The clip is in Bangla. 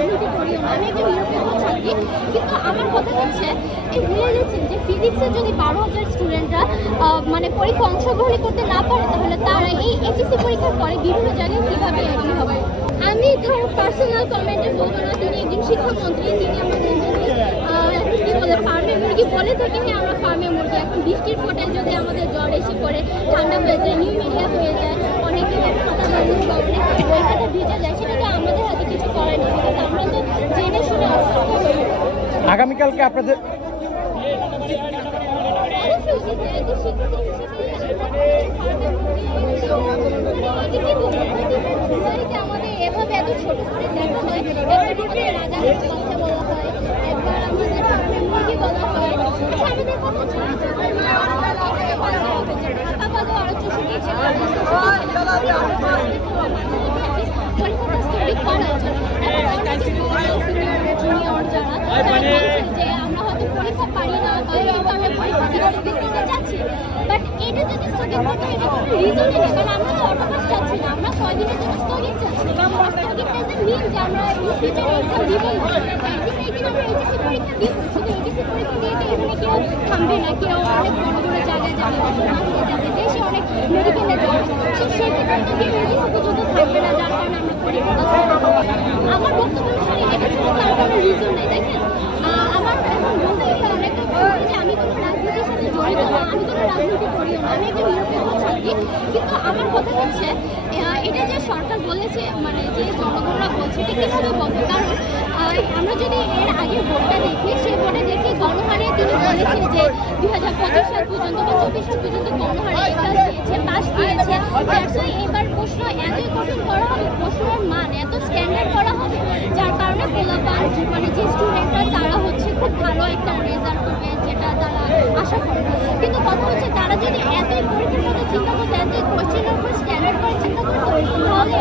রাজনীতি করিও না, আমি একজন নিরপেক্ষ ছাত্রী। কিন্তু আমার কথা হচ্ছে এই ভুলে গেছেন যে ফিজিক্সের যদি 12,000 স্টুডেন্টরা মানে পরীক্ষা অংশগ্রহণ করতে না পারে, তাহলে তারা এই এইচএসসি পরীক্ষার পরে বিভিন্ন জায়গায় কীভাবে এগিয়ে হবে। আমি ধরো পার্সোনাল কমেন্টে বলবো না, তিনি একজন শিক্ষামন্ত্রী, তিনি আমাদের কি বলে ফার্মে মুরগি বলে থাকে, হ্যাঁ আমরা ফার্মে মুরগি। এখন বৃষ্টির ফোটে যদি আমাদের জ্বর এসে পড়ে, ঠান্ডা হয়ে যায়, নিউমোনিয়া হয়ে যায়, অনেকে ওইখানে ভিজে যায়, সেটা তো আমাদের হাতে কিছু করার নেই, বিকজ আমরা তো জেনে শুনে অসুস্থ হই। আগামীকালকে আপনাদের আমাদের এভাবে এত ছোট করে দেখা হয়, একবার রাজার কথা বলা হয়, একবার আমাদের ফার্মের মুরগি বলা হয়। আমাদের কথা ঢাকা বাদও আরো 64 যে আমরা হয়তো পরীক্ষা পারি না, যাচ্ছি, বাট এটা যদি স্থগিত করতে হয়, এটা কোনো রিজনই নেই, কারণ আমরা তো অটোপাস চাচ্ছি না, আমরা 6 দিনের জন্য স্থগিত চাচ্ছি। স্থগিত ডাজন্ট মিন যে আমরা ফিউচারে এক্সাম দিব না, একদিন আমরা এইচএসসি পরীক্ষা দিব। শুধু এইচএসসি পরীক্ষা দিয়ে তো এখানে কেউ থামবে না, কেউ অনেক বড় বড় জায়গায় যাবে, হসপিটালে যাবে, দেশে অনেক মেডিকেলে যাবে, তো সেক্ষেত্রে তো কেউ এইচএসসি পর্যন্ত থাকবে না, যার কারণে আমরা পরীক্ষাটা আমার বক্তব্য শুনে এটা ছিল তার কোনো রিজন নেই। দেখেন আমার এখন বলতে অনেকে যে আমি কোনো রাজনীতির সাথে জড়িত না, আমি কোনো রাজনীতি করিও না, আমি একজন নিরপেক্ষ ছাত্রী। কিন্তু আমার কথা হচ্ছে এটা যে সরকার বলেছে, মানে যে জনগণরা বলছে, এটা কীভাবে বলবে? কারণ আমরা যদি এর আগে ভোটটা দেখি, সেই ভোটে দেখি গণহারে তিনি বলেছে যে 2025 সাল পর্যন্ত বা 24 সাল পর্যন্ত গণহারে এক্সাম দিয়েছে, পাস দিয়েছে। এবার প্রশ্ন এতই কঠিন করা হবে, প্রশ্নের মান এত স্ট্যান্ডার্ড করা হবে, যার কারণে পোলাপান মানে যে স্টুডেন্টরা তারা হচ্ছে খুব ভালো একটা রেজাল্ট করবে, যেটা তারা আশা করে। কিন্তু কথা হচ্ছে তারা যদি এতই পরীক্ষার মধ্যে চিন্তা করতো, এতই কোশ্চেনের উপর স্ট্যান্ডার্ড করে চিন্তা করতো, তাহলে